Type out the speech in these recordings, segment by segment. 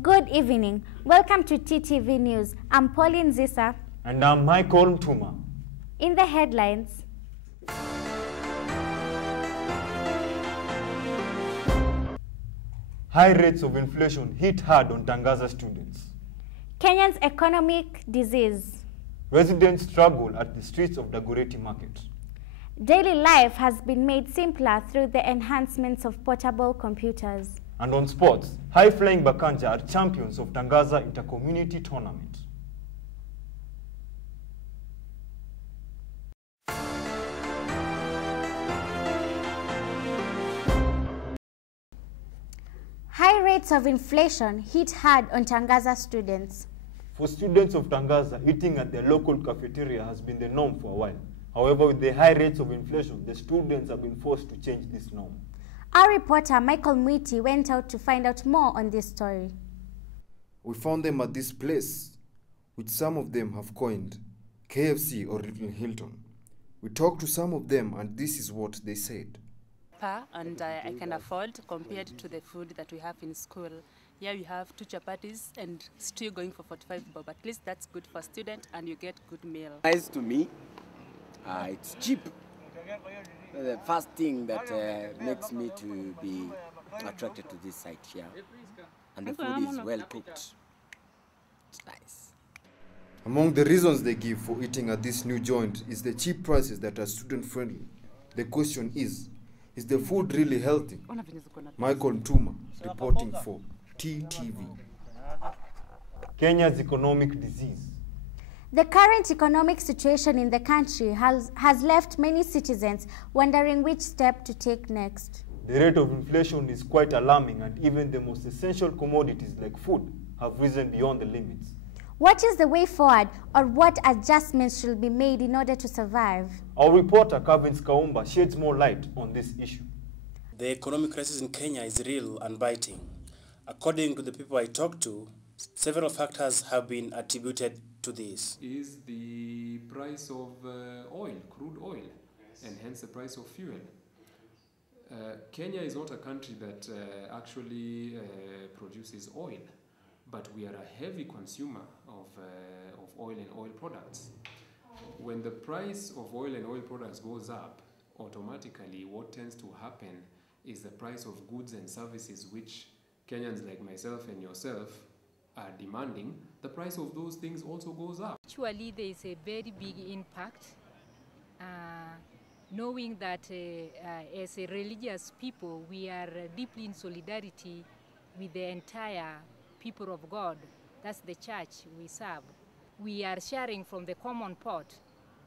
Good evening. Welcome to TTV News. I'm Pauline Zisa. And I'm Michael Ntuma. In the headlines, high rates of inflation hit hard on Tangaza students. Kenya's economic disease. Residents struggle at the streets of Dagoretti Market. Daily life has been made simpler through the enhancements of portable computers. And on sports, high-flying Bakanja are champions of Tangaza Intercommunity Tournament. High rates of inflation hit hard on Tangaza students. For students of Tangaza, eating at their local cafeteria has been the norm for a while. However, with the high rates of inflation, the students have been forced to change this norm. Our reporter Michael Mwiti went out to find out more on this story. We found them at this place, which some of them have coined KFC or Little Hilton. We talked to some of them and this is what they said. And I can afford compared to the food that we have in school. Here we have 2 chapatis and stew going for 45 bob. At least that's good for student and you get good meal. Nice to me. It's cheap. The first thing that makes me to be attracted to this site here. And the food is well cooked. It's nice. Among the reasons they give for eating at this new joint is the cheap prices that are student friendly. The question is the food really healthy? Michael Ntuma, reporting for TTV. Kenya's economic disease. The current economic situation in the country has left many citizens wondering which step to take next. The rate of inflation is quite alarming and even the most essential commodities like food have risen beyond the limits. What is the way forward or what adjustments should be made in order to survive? Our reporter Kavins Kaumba sheds more light on this issue. The economic crisis in Kenya is real and biting. According to the people I talked to, several factors have been attributed to this. Is the price of oil, crude oil, and hence the price of fuel. Kenya is not a country that actually produces oil, but we are a heavy consumer of oil and oil products. When the price of oil and oil products goes up, automatically what tends to happen is the price of goods and services which Kenyans like myself and yourself are demanding, the price of those things also goes up. Actually, there is a very big impact, knowing that as a religious people, we are deeply in solidarity with the entire people of God. That's the church we serve. We are sharing from the common pot,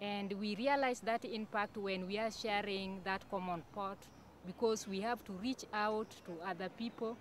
and we realize that impact when we are sharing that common pot because we have to reach out to other people.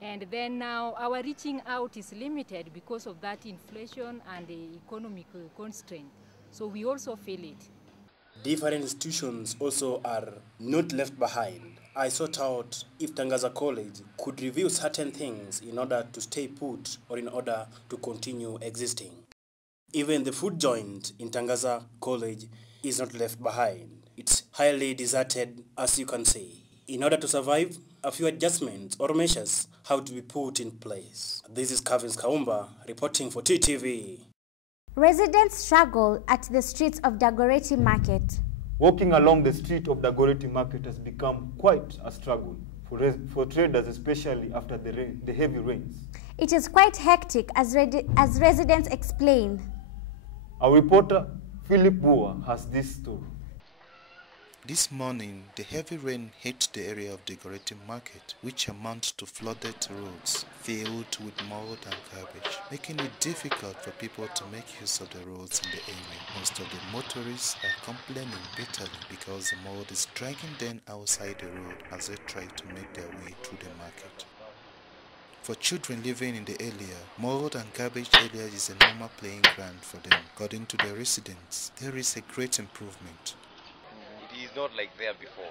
And then now our reaching out is limited because of that inflation and the economic constraint. So we also feel it. Different institutions also are not left behind. I sought out if Tangaza College could review certain things in order to stay put or in order to continue existing. Even the food joint in Tangaza College is not left behind. It's highly deserted, as you can see. In order to survive, a few adjustments or measures have to be put in place. This is Kavins Kaumba reporting for TTV. Residents struggle at the streets of Dagoretti Market. Walking along the street of Dagoretti Market has become quite a struggle for traders, especially after the heavy rains. It is quite hectic as residents explain. Our reporter Philip Bua has this story. This morning, the heavy rain hit the area of the Dagoretti Market, which amounts to flooded roads filled with mud and garbage, making it difficult for people to make use of the roads in the area. Most of the motorists are complaining bitterly because the mud is dragging them outside the road as they try to make their way through the market. For children living in the area, mud and garbage area is a normal playing ground for them. According to the residents, there is a great improvement. It is not like there before.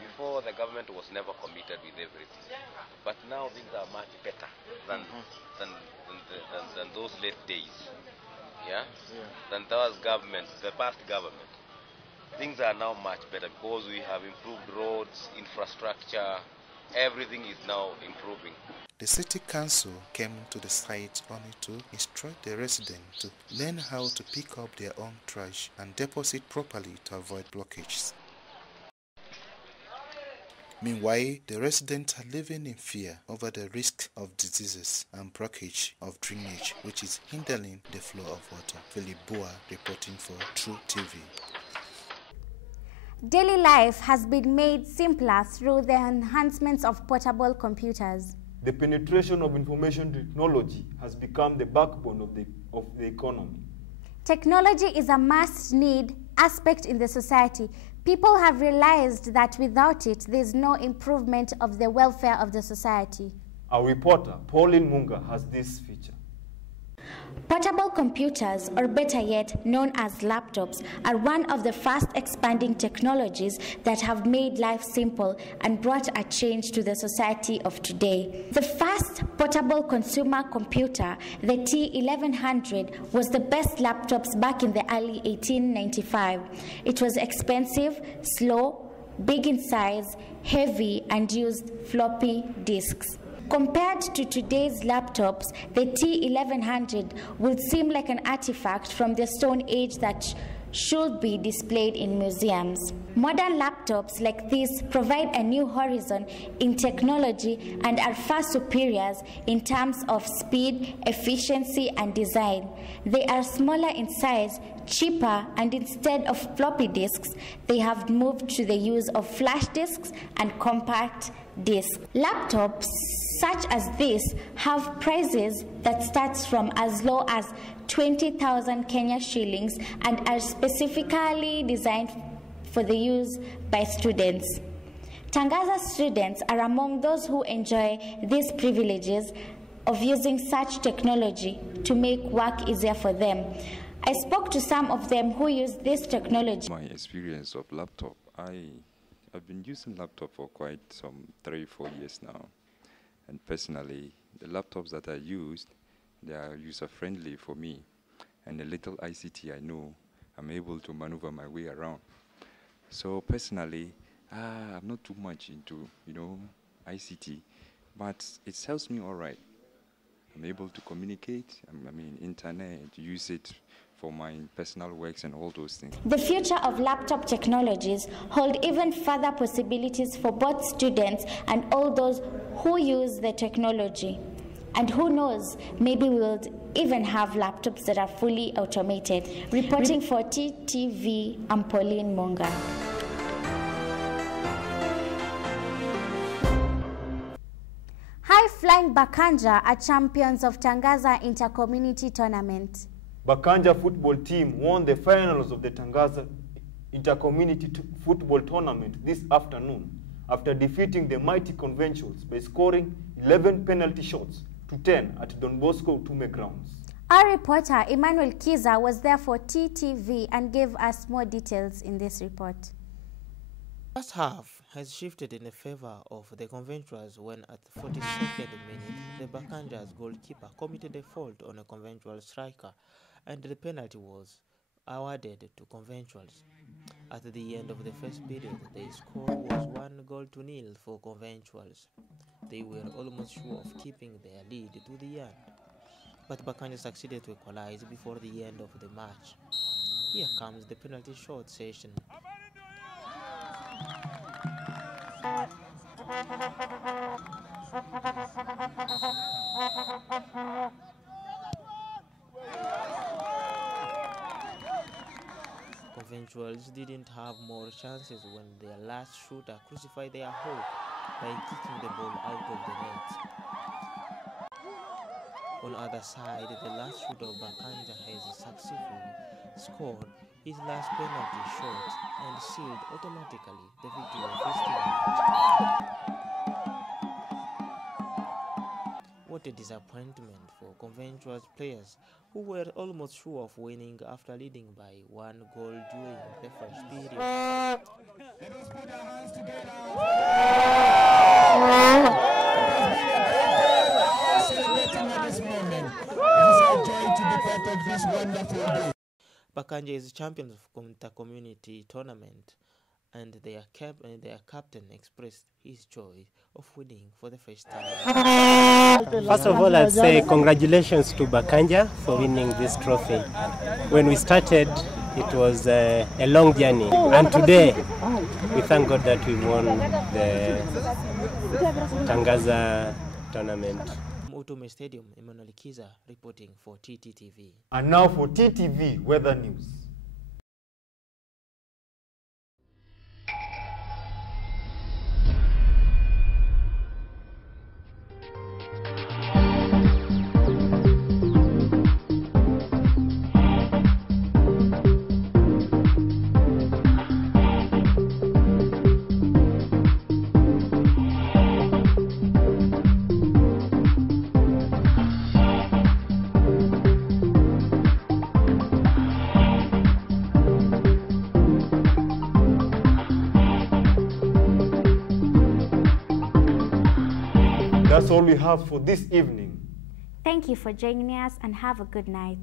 Before, the government was never committed with everything, but now things are much better than those late days. Than those government, the past government. Things are now much better because we have improved roads, infrastructure. Everything is now improving. The city council came to the site only to instruct the residents to learn how to pick up their own trash and deposit properly to avoid blockages. Meanwhile, the residents are living in fear over the risk of diseases and blockage of drainage, which is hindering the flow of water. Philip Boa reporting for True TV. Daily life has been made simpler through the enhancements of portable computers. The penetration of information technology has become the backbone of the economy. Technology is a must-need aspect in the society. People have realized that without it, there is no improvement of the welfare of the society. Our reporter, Pauline Munga, has this feature. Portable computers, or better yet, known as laptops, are one of the fast expanding technologies that have made life simple and brought a change to the society of today. The first portable consumer computer, the T1100, was the best laptops back in the early 1895. It was expensive, slow, big in size, heavy, and used floppy disks. Compared to today's laptops, the T1100 would seem like an artifact from the Stone Age that should be displayed in museums. Modern laptops like this provide a new horizon in technology and are far superiors in terms of speed, efficiency, and design. They are smaller in size, cheaper, and instead of floppy disks, they have moved to the use of flash disks and compact disks. Laptops such as this have prices that starts from as low as 20,000 Kenya shillings and are specifically designed for the use by students. Tangaza students are among those who enjoy these privileges of using such technology to make work easier for them. I spoke to some of them who use this technology. My experience of laptop, I've been using laptop for quite some 3-4 years now. And personally, the laptops that I used, they are user-friendly for me. And the little ICT I know, I'm able to maneuver my way around. So personally, I'm not too much into, ICT, but it helps me all right. I'm able to communicate, internet, use it for my personal works and all those things. The future of laptop technologies hold even further possibilities for both students and all those who use the technology. And who knows, maybe we'll even have laptops that are fully automated. Reporting for TTV, I'm Pauline Munga. High-flying Bakanja are champions of Tangaza Inter-Community Tournament. Bakanja football team won the finals of the Tangaza Inter-Community Football Tournament this afternoon after defeating the mighty Conventuals by scoring 11 penalty shots to 10 at Don Bosco Tume grounds. Our reporter, Emmanuel Kiza, was there for TTV and gave us more details in this report. First half has shifted in the favor of the Conventuals when at the 42nd minute, the Bakanja's goalkeeper committed a fault on a Conventual striker and the penalty was awarded to Conventuals. At the end of the first period, the score was 1-0 for Conventuals. They were almost sure of keeping their lead to the end, but Bakanja succeeded to equalize before the end of the match. Here comes the penalty shot session. Conventuals didn't have more chances when their last shooter crucified their hope by kicking the ball out of the net. On the other side, the last shooter of Bakanja has successfully scored his last penalty shot and sealed automatically the victory of his team. What a disappointment for Conventual's players who were almost sure of winning after leading by 1 goal during the first period. Let us put our hands together. Celebrating at this moment. It is a joy to be part of this wonderful day. Bakanja is champions of the community tournament, and their captain expressed his joy of winning for the first time. First of all, I'd say congratulations to Bakanja for winning this trophy. When we started, it was a long journey, and today we thank God that we won the Tangaza tournament. Utume Stadium, Emmanuel Kiza reporting for TTV. And now for TTV Weather News. That's all we have for this evening. Thank you for joining us and have a good night.